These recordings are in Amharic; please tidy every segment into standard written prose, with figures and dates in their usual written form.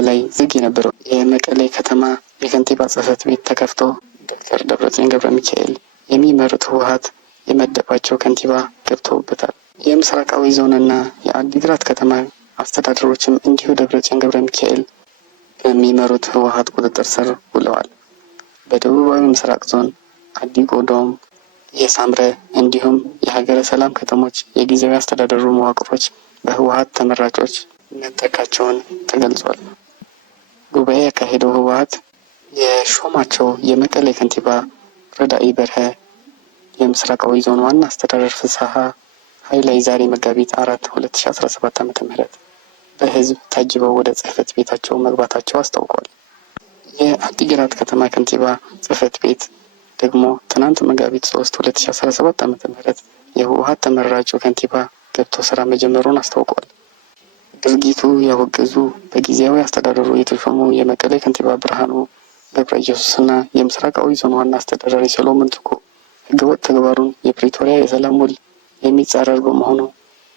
በላይ ዝግ የነበረው የመቀሌ ከተማ የከንቲባ ጽሕፈት ቤት ተከፍቶ ዶክተር ደብረጽዮን ገብረ ሚካኤል የሚመሩት ህወሓት የመደባቸው ከንቲባ ገብተውበታል። የምስራቃዊ ዞንና የአዲግራት ከተማ አስተዳደሮችም እንዲሁ ደብረጽዮን ገብረ ሚካኤል በሚመሩት ህወሓት ቁጥጥር ስር ውለዋል። በደቡባዊ ምስራቅ ዞን አዲጎዶም፣ የሳምረ እንዲሁም የሀገረ ሰላም ከተሞች የጊዜያዊ አስተዳደሩ መዋቅሮች በህወሓት ተመራጮች መተካቸውን ተገልጿል። ጉባኤ ያካሄደው ህወሓት የሾማቸው የመቀሌ ከንቲባ ረዳኢ በርሀ፣ የምስራቃዊ ዞን ዋና አስተዳደር ፍስሐ ኃይላይ ዛሬ መጋቢት 4 2017 ዓ.ም በህዝብ ታጅበው ወደ ጽሕፈት ቤታቸው መግባታቸው አስታውቋል። የአዲግራት ከተማ ከንቲባ ጽሕፈት ቤት ደግሞ ትናንት መጋቢት 3 2017 ዓ.ም የህወሓት ተመራጩ ከንቲባ ገብቶ ስራ መጀመሩን አስታውቋል። ድርጊቱ ያወገዙ በጊዜያዊ አስተዳደሩ የተሾሙ የመቀሌ ከንቲባ ብርሃኑ ገብረ ኢየሱስና የምስራቃዊ ዞን ዋና አስተዳዳሪ ሰሎሞን ቱኩ ህገወጥ ተግባሩን የፕሪቶሪያ የሰላም ውል የሚጻረር በመሆኑ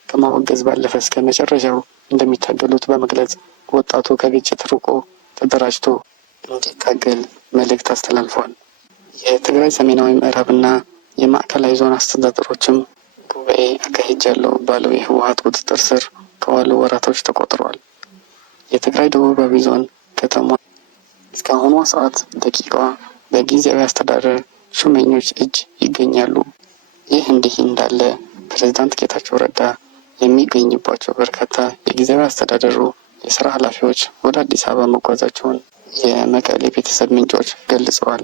ከማወገዝ ባለፈ እስከ መጨረሻው እንደሚታገሉት በመግለጽ ወጣቱ ከግጭት ርቆ ተደራጅቶ እንዲታገል መልእክት አስተላልፏል። የትግራይ ሰሜናዊ ምዕራብና የማዕከላዊ ዞን አስተዳደሮችም ጉባኤ አካሂጃለሁ ባለው የህወሓት ቁጥጥር ስር ከዋሉ ወራቶች ተቆጥረዋል። የትግራይ ደቡባዊ ዞን ከተማ እስካሁኗ ሰዓት ደቂቃ በጊዜያዊ አስተዳደር ሹመኞች እጅ ይገኛሉ። ይህ እንዲህ እንዳለ ፕሬዝዳንት ጌታቸው ረዳ የሚገኝባቸው በርካታ የጊዜያዊ አስተዳደሩ የስራ ኃላፊዎች ወደ አዲስ አበባ መጓዛቸውን የመቀሌ ቤተሰብ ምንጮች ገልጸዋል።